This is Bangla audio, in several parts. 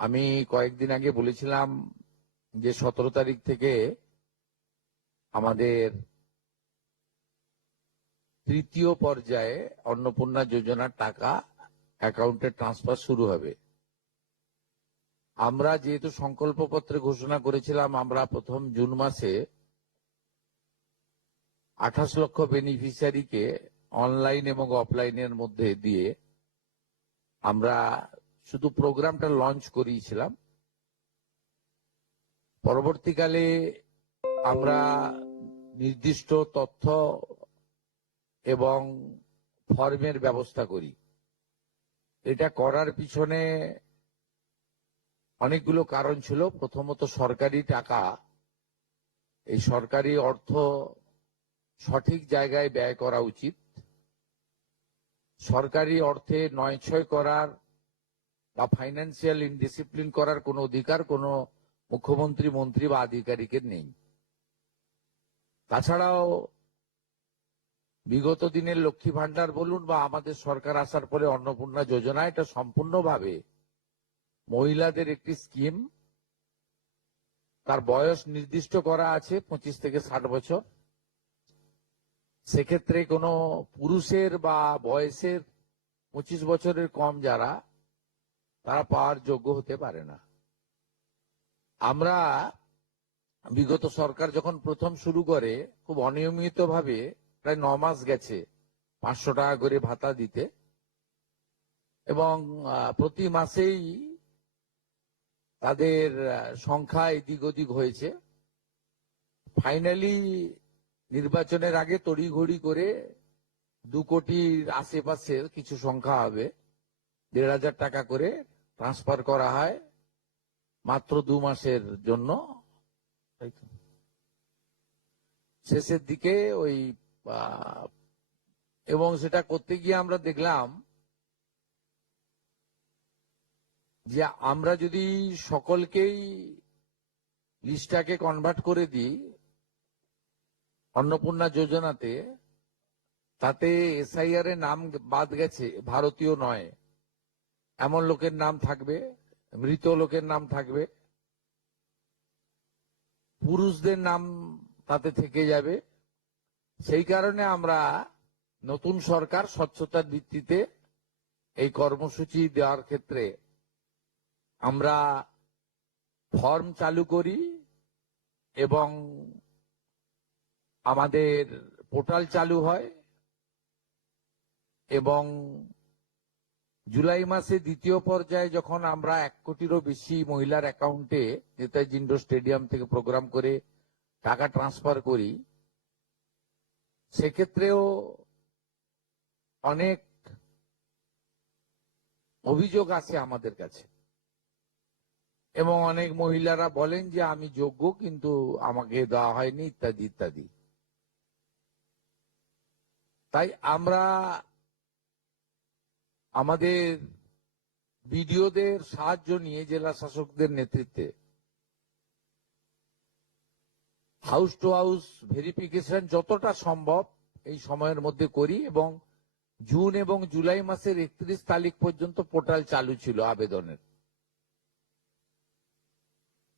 আমি কয়েকদিন আগে বলেছিলাম যে 17 তারিখ থেকে আমাদের তৃতীয় পর্যায়ে অন্নপূর্ণা যোজনার টাকা অ্যাকাউন্টে ট্রান্সফার শুরু হবে। আমরা যেহেতু সংকল্পপত্রে ঘোষণা করেছিলাম আমরা প্রথম জুন মাসে 28 লক্ষ বেনিফিশিয়ারিকে অনলাইন এবং অফলাইনের মধ্যে দিয়ে আমরা শুধু প্রোগ্রামটা লঞ্চ করিয়েছিলাম। পরবর্তীকালে আমরা নির্দিষ্ট তথ্য এবং ফর্মের ব্যবস্থা করি। এটা করার পিছনে অনেকগুলো কারণ ছিল। প্রথমত সরকারি টাকা, এই সরকারি অর্থ সঠিক জায়গায় ব্যয় করা উচিত। সরকারি অর্থে নয়ছয় করার বা ফাইন্যান্সিয়াল ইনডিসিপ্লিন করার কোনো অধিকার কোনো মুখ্যমন্ত্রী, মন্ত্রী বা আধিকারিকের নেই। তাছাড়াও বিগত দিনের লক্ষ্মী ভান্ডার বলুন বা আমাদের সরকার আসার পরে অন্নপূর্ণা যোজনা, এটা সম্পূর্ণভাবে মহিলাদের একটি স্কিম। তার বয়স নির্দিষ্ট করা আছে 25 থেকে 60 বছর। সেক্ষেত্রে কোনো পুরুষের বা বয়সের 25 বছরের কম যারা, তারা পাওয়ার যোগ্য হতে পারে না। আমরা বিগত সরকার যখন প্রথম শুরু করে খুব অনিয়মিতভাবে প্রায় 9 মাস গেছে 500 টাকা করে ভাতা দিতে, এবং প্রতি মাসেই তাদের সংখ্যা এদিক ওদিক হয়েছে। ফাইনালি নির্বাচনের আগে তড়িঘড়ি করে 2 কোটির আশেপাশের কিছু সংখ্যা হবে, 1,500 টাকা করে ট্রান্সফার করা হয় মাত্র 2 মাসের জন্য। শেষের দিকে ওই এবং সেটা করতে গিয়ে আমরা দেখলাম যে আমরা যদি সকলকেই লিস্টটাকে কনভার্ট করে দিই অন্নপূর্ণা যোজনাতে, তাতে এসআইআর এর নাম বাদ গেছে, ভারতীয় নয় এমন লোকের নাম থাকবে, মৃত লোকের নাম থাকবে, পুরুষদের নাম তাতে থেকে যাবে। সেই কারণে আমরা নতুন সরকার স্বচ্ছতার ভিত্তিতে এই কর্মসূচি দেওয়ার ক্ষেত্রে আমরা ফর্ম চালু করি এবং আমাদের পোর্টাল চালু হয়, এবং জুলাই মাসে দ্বিতীয় পর্যায়ে যখন আমরা 1 কোটিরও বেশি মহিলার অ্যাকাউন্টে নেতাজি ইন্ডোর স্টেডিয়াম থেকে প্রোগ্রাম করে টাকা ট্রান্সফার করি, সেক্ষেত্রেও অনেক অভিযোগ আসে আমাদের কাছে, এবং অনেক মহিলারা বলেন যে আমি যোগ্য কিন্তু আমাকে দেওয়া হয়নি, ইত্যাদি ইত্যাদি। তাই আমরা আমাদের বিডিওদের সাহায্য নিয়ে জেলা শাসকদের নেতৃত্বে হাউস টু হাউস ভেরিফিকেশন যতটা সম্ভব এই সময়ের মধ্যে করি, এবং জুন এবং জুলাই মাসের 31 তারিখ পর্যন্ত পোর্টাল চালু ছিল আবেদনের।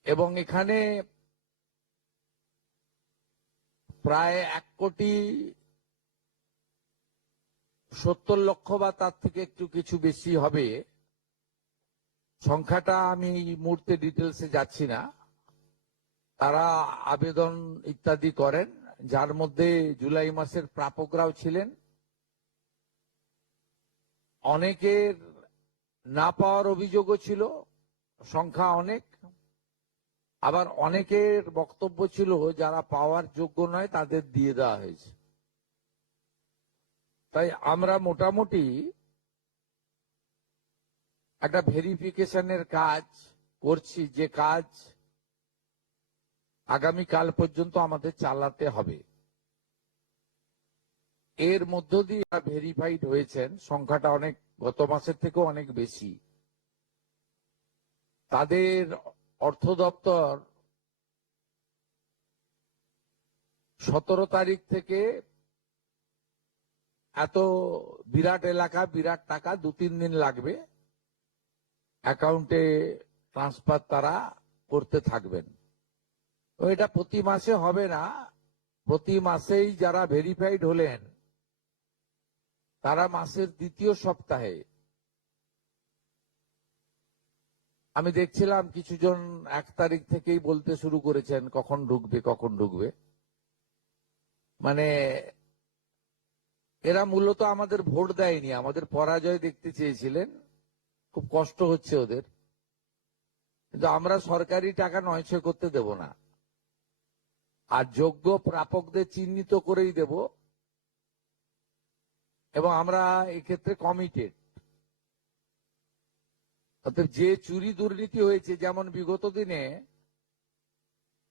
এবং এখানে প্রায় 1,70,00,000 বা তার থেকে একটু কিছু বেশি হবে সংখ্যাটা, আমি এই মুহূর্তে ডিটেলসে যাচ্ছি না, তারা আবেদন ইত্যাদি করেন, যার মধ্যে জুলাই মাসের প্রাপকরাও ছিলেন। অনেকের না পাওয়ার অভিযোগও ছিল, সংখ্যা অনেক। আবার অনেকের বক্তব্য ছিল যারা পাওয়ার যোগ্য নয় তাদের দিয়ে দেওয়া হয়েছে। তাই আমরা মোটামুটি একটা ভেরিফিকেশনের কাজ করছি, যে কাজ আগামীকাল পর্যন্ত আমাদের চালাতে হবে। এর মধ্য দিয়ে ভেরিফাইড হয়েছেন সংখ্যাটা অনেক, গত মাসের থেকেও অনেক বেশি। তাদের অর্থ দপ্তর 17 তারিখ থেকে এত বিরাট এলাকা, বিরাট টাকা, 2-3 দিন লাগবে অ্যাকাউন্টে ট্রান্সফার তারা করতে থাকবেন। তো এটা প্রতি মাসে হবে না, প্রতি মাসেই যারা ভেরিফাইড হলেন তারা মাসের দ্বিতীয় সপ্তাহে, আমি দেখছিলাম কিছুজন 1 তারিখ থেকেই বলতে শুরু করেছেন কখন ঢুকবে কখন ঢুকবে। মানে এরা মূলত আমাদের ভোট দেয়নি, আমাদের পরাজয় দেখতে চেয়েছিলেন, খুব কষ্ট হচ্ছে ওদের। কিন্তু আমরা সরকারি টাকা নয়ছয় করতে দেব না, আর যোগ্য প্রাপকদের চিহ্নিত করেই দেব, এবং আমরা এক্ষেত্রে কমিটেড। অর্থাৎ যে চুরি দুর্নীতি হয়েছে, যেমন বিগত দিনে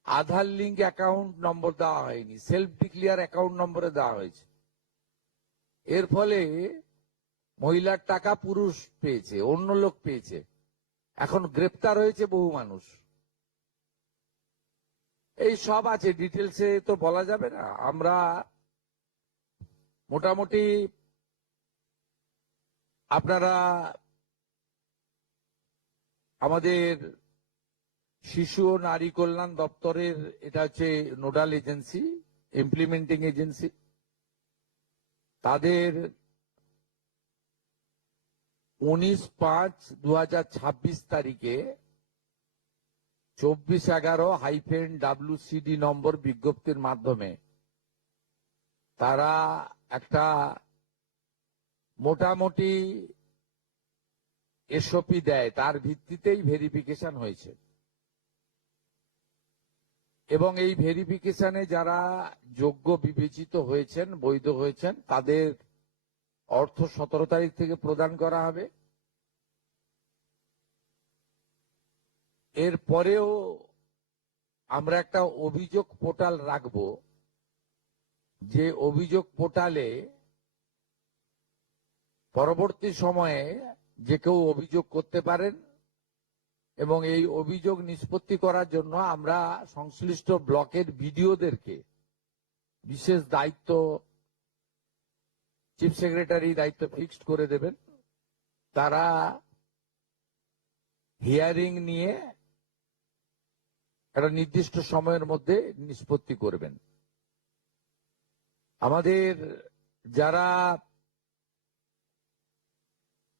আধার লিঙ্ক অ্যাকাউন্ট নম্বর দেওয়া হয়নি, সেলফ ডিক্লিয়ার অ্যাকাউন্ট নম্বরে দেওয়া হয়েছে, এর ফলে মহিলার টাকা পুরুষ পেয়েছে, অন্য লোক পেয়েছে, এখন গ্রেপ্তার হয়েছে বহু মানুষ। এই সব আছে, ডিটেলসে তো বলা যাবে না। আমরা মোটামুটি আপনারা আমাদের শিশু ও নারী কল্যাণ দপ্তরের, এটা হচ্ছে নোডাল এজেন্সি, ইমপ্লিমেন্টিং এজেন্সি, তাদের 19/5/2026 তারিখে 2411-WCD নম্বর বিজ্ঞপ্তির মাধ্যমে তারা একটা মোটামুটি এসওপি দেয়, তার ভিত্তিতেই ভেরিফিকেশন হয়েছে। এবং এই ভেরিফিকেশনে যারা যোগ্য বিবেচিত হয়েছেন, বৈধ হয়েছেন, তাদের অর্থ 17 তারিখ থেকে প্রদান করা হবে। এরপরেও আমরা একটা অভিযোগ পোর্টাল রাখব, যে অভিযোগ পোর্টালে পরবর্তী সময়ে যে কেউ অভিযোগ করতে পারেন, এবং এই অভিযোগ নিষ্পত্তি করার জন্য আমরা সংশ্লিষ্ট ব্লকের বিডিওদেরকে বিশেষ দায়িত্ব, চিফ সেক্রেটারি দায়িত্ব ফিক্সড করে দেবেন। তারা হিয়ারিং নিয়ে একটা নির্দিষ্ট সময়ের মধ্যে নিষ্পত্তি করবেন। আমাদের যারা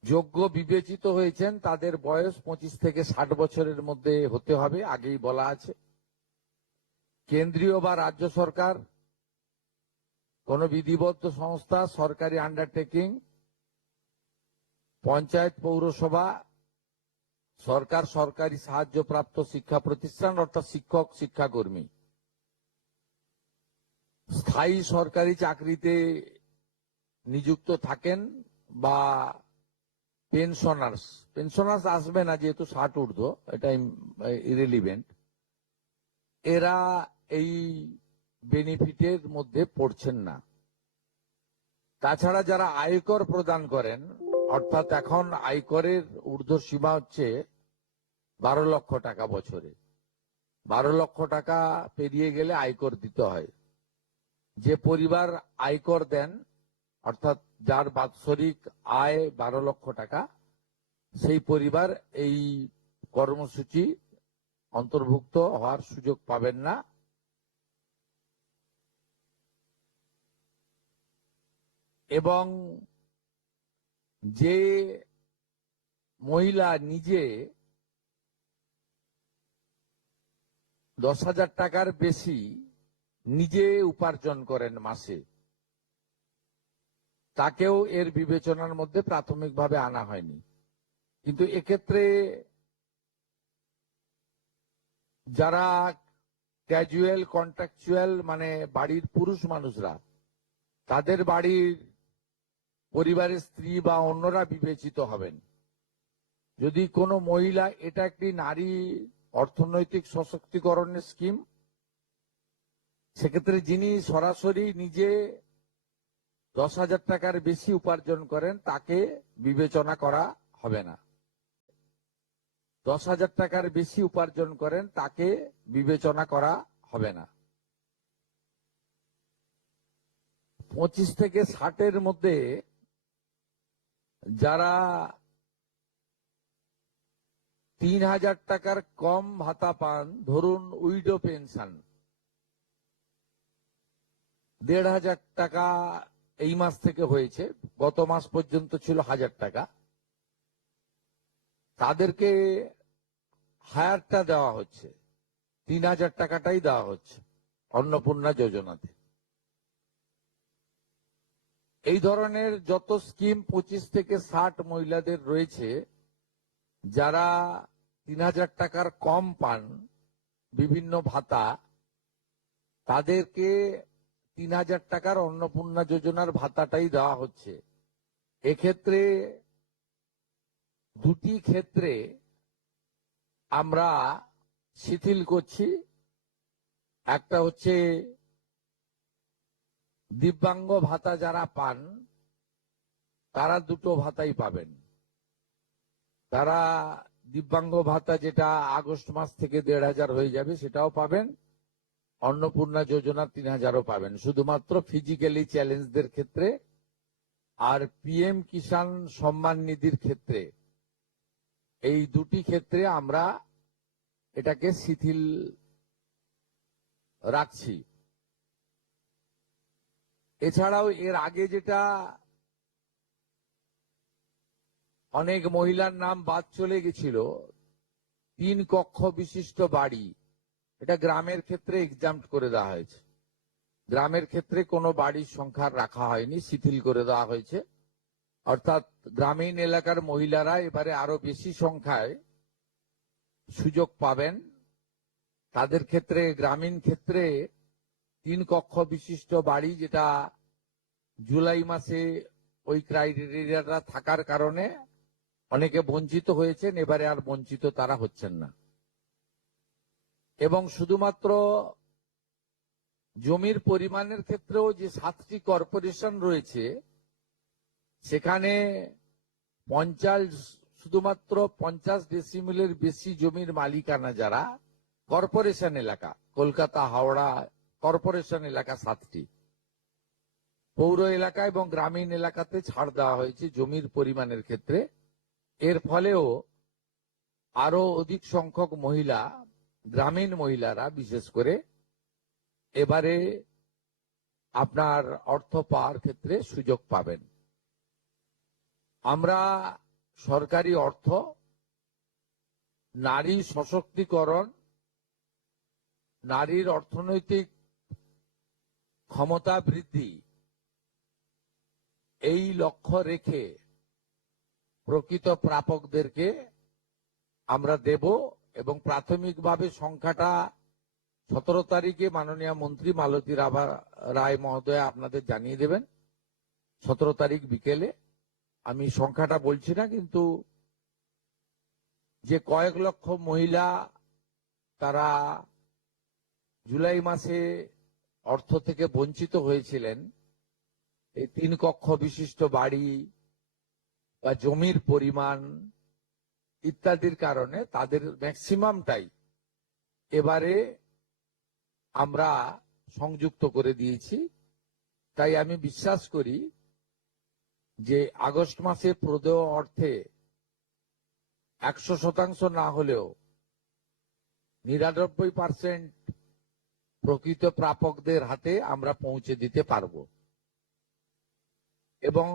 যোগ্য বিবেচিত হয়েছেন তাদের বয়স 25 থেকে 60 বছরের মধ্যে হতে হবে, আগেই বলা আছে। কেন্দ্রীয় বা রাজ্য সরকার, কোন বিধিবদ্ধ সংস্থা, সরকারি আন্ডারটেকিং, পঞ্চায়েত, পৌরসভা, সরকার, সরকারি সাহায্যপ্রাপ্ত শিক্ষা প্রতিষ্ঠান অর্থাৎ শিক্ষক, শিক্ষাকর্মী, স্থায়ী সরকারি চাকরিতে নিযুক্ত থাকেন, বা পেনশনার্স আসবে না যেহেতু 60 ঊর্ধ্ব, এটা ইরেলিভেন্ট, এরা এই বেনিফিটের মধ্যে পড়ছেন না। তাছাড়া যারা আয়কর প্রদান করেন, অর্থাৎ এখন আয়করের ঊর্ধ্ব সীমা হচ্ছে 12 লক্ষ টাকা বছরে, 12 লক্ষ টাকা পেরিয়ে গেলে আয়কর দিতে হয়। যে পরিবার আয়কর দেন, অর্থাৎ যার বাৎসরিক আয় 12 লক্ষ টাকা, সেই পরিবার এই কর্মসূচি অন্তর্ভুক্ত হওয়ার সুযোগ পাবেন না। এবং যে মহিলা নিজে 10,000 টাকার বেশি নিজে উপার্জন করেন মাসে, তাকেও এর বিবেচনার মধ্যে প্রাথমিকভাবে আনা হয়নি। কিন্তু এক্ষেত্রে যারা ক্যাজুয়াল, কন্ট্রাকচুয়াল, মানে বাড়ির পুরুষ মানুষরা, তাদের বাড়ির পরিবারের স্ত্রী বা অন্যরা বিবেচিত হবেন। যদি কোনো মহিলা, এটা একটি নারী অর্থনৈতিক সশক্তিকরণের স্কিম, সেক্ষেত্রে যিনি সরাসরি নিজে 10,000 টাকার বেশি উপার্জন করেন তাকে বিবেচনা করা হবে না। 10,000 টাকার বেশি উপার্জন করেন তাকে বিবেচনা করা হবে না। 25 থেকে 60-এর মধ্যে যারা 3,000 টাকার কম ভাতা পান, ধরুন উইডো পেনশন 1,500 টাকা এই মাস থেকে হয়েছে, গত মাস পর্যন্ত ছিল 1,000 টাকা, তাদেরকে হায়ারটা দেওয়া হচ্ছে, 3,000 টাকাটাই দেওয়া হচ্ছে অন্নপূর্ণা যোজনাতে। এই ধরনের যত স্কিম 25 থেকে 60 মহিলাদের রয়েছে যারা 3,000 টাকার কম পান বিভিন্ন ভাতা, তাদেরকে 3,000 টাকার অন্নপূর্ণা যোজনার ভাতাটাই দেওয়া হচ্ছে। এক্ষেত্রে দুটি ক্ষেত্রে আমরা শিথিল করছি। একটা হচ্ছে দিব্যাঙ্গ ভাতা যারা পান তারা দুটো ভাতাই পাবেন। তারা দিব্যাঙ্গ ভাতা যেটা আগস্ট মাস থেকে 1,500 হয়ে যাবে সেটাও পাবেন, অন্নপূর্ণা যোজনা 3,000ও পাবেন, শুধুমাত্র ফিজিক্যালি চ্যালেঞ্জদের ক্ষেত্রে। আর পিএম কিষাণ সম্মান নিধির ক্ষেত্রে, এই দুটি ক্ষেত্রে আমরা এটাকে শিথিল রাখছি। এছাড়াও এর আগে যেটা অনেক মহিলার নাম বাদ চলে গেছিল, 3 কক্ষ বিশিষ্ট বাড়ি, এটা গ্রামের ক্ষেত্রে এক্সাম্পট করে দেওয়া হয়েছে। গ্রামের ক্ষেত্রে কোনো বাড়ির সংখ্যা রাখা হয়নি, শিথিল করে দেওয়া হয়েছে। অর্থাৎ গ্রামীণ এলাকার মহিলারা এবারে আরো বেশি সংখ্যায় সুযোগ পাবেন। তাদের ক্ষেত্রে, গ্রামীণ ক্ষেত্রে 3 কক্ষ বিশিষ্ট বাড়ি, যেটা জুলাই মাসে ওই ক্রাইটেরিয়াটা থাকার কারণে অনেকে বঞ্চিত হয়েছেন, এবারে আর বঞ্চিত তারা হচ্ছেন না। এবং শুধুমাত্র জমির পরিমাণের ক্ষেত্রেও যে 7টি কর্পোরেশন রয়েছে, সেখানে শুধুমাত্র 50 ডেসিমেলের বেশি জমির মালিকানা যারা কর্পোরেশন এলাকা, কলকাতা, হাওড়া কর্পোরেশন এলাকা 7টি, পৌর এলাকা এবং গ্রামীণ এলাকাতে ছাড় দেওয়া হয়েছে জমির পরিমাণের ক্ষেত্রে। এর ফলেও আরো অধিক সংখ্যক মহিলা, গ্রামীণ মহিলারা বিশেষ করে, এবারে আপনার অর্থ পাওয়ার ক্ষেত্রে সুযোগ পাবেন। আমরা সরকারি অর্থ, নারী সশক্তিকরণ, নারীর অর্থনৈতিক ক্ষমতা বৃদ্ধি, এই লক্ষ্য রেখে প্রকৃত প্রাপকদেরকে আমরা দেব। এবং প্রাথমিকভাবে সংখ্যাটা 17 তারিখে মাননীয় মন্ত্রী মালতী রায় মহোদয় আপনাদের জানিয়ে দেবেন। 17 তারিখ বিকেলে। আমি সংখ্যাটা বলছি না, কিন্তু যে কয়েক লক্ষ মহিলা তারা জুলাই মাসে অর্থ থেকে বঞ্চিত হয়েছিলেন, এই 3 কক্ষ বিশিষ্ট বাড়ি বা জমির পরিমাণ ইত্যাদির কারণে তাদের ম্যাক্সিমামটাই এবারে আমরা সংযুক্ত করে দিয়েছি। তাই আমি বিশ্বাস করি যে আগস্ট মাসে প্রদেয় অর্থে 100% না হলেও 99% প্রকৃত প্রাপকদের হাতে আমরা পৌঁছে দিতে পারব। এবং